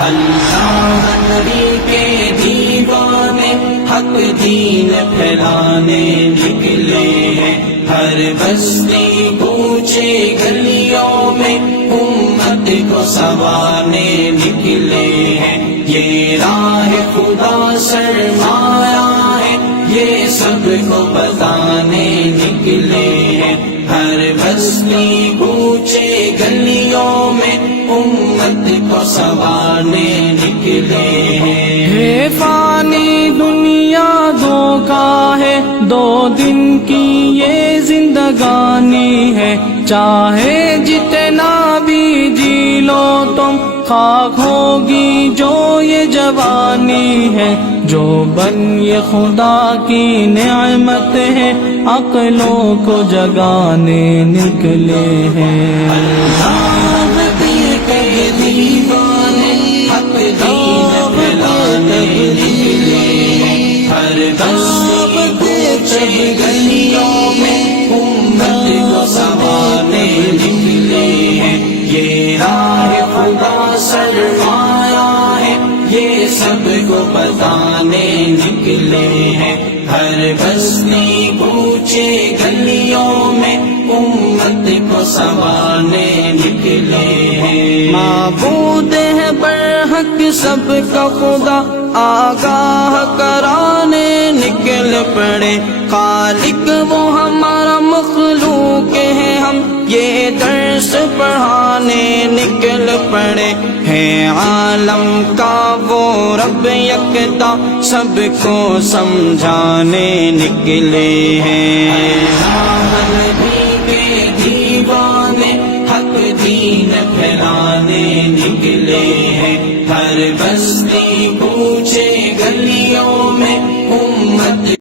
اللہ نبی کے دیوانے حق دین پھیلانے نکلے ہیں، ہر بستی کوچے گلیوں میں امت کو سنوارنے نکلے ہیں، یہ راہ خدا سرمایہ ہے، یہ سب کو بتانے نکلے ہیں، ہر بستی کوچے گلیوں میں امت کو سنوارنے نکلے ہیں۔ ہے فانی دنیا دھوکا ہے، 2 دن کی یہ زندگانی ہے، چاہے جتنا بھی جی لو تم خاک ہوگی جو یہ جوانی ہے، جو بن یہ خدا کی نعمت ہے، عقلوں کو جگانے نکلے ہیں۔ اللہ نبی کے دیوانے حق دین پھیلانے نکلے ہیں، ہر بستی کوچے گلیوں میں امت کو سنوارنے نکلے ہیں، یہ راہ خدا سرمایہ ہے، یہ سب کو بتانے نکلے ہیں، ہر بستی کوچے گلیوں میں امت کو سنوارنے نکلے ہیں۔ معبود ہے برحق سب کا خدا، آگاہ کرانے نکل پڑے، خالق وہ ہمارا مخلوق ہے، ہم یہ درس پڑھانے نکل پڑے، ہے عالم کا وہ رب یکتا، سب کو سمجھانے نکلے ہیں۔ نبی کے دیوانے حق دین پھیلانے نکلے ہیں، ہر بستی کوچے گلیوں میں امت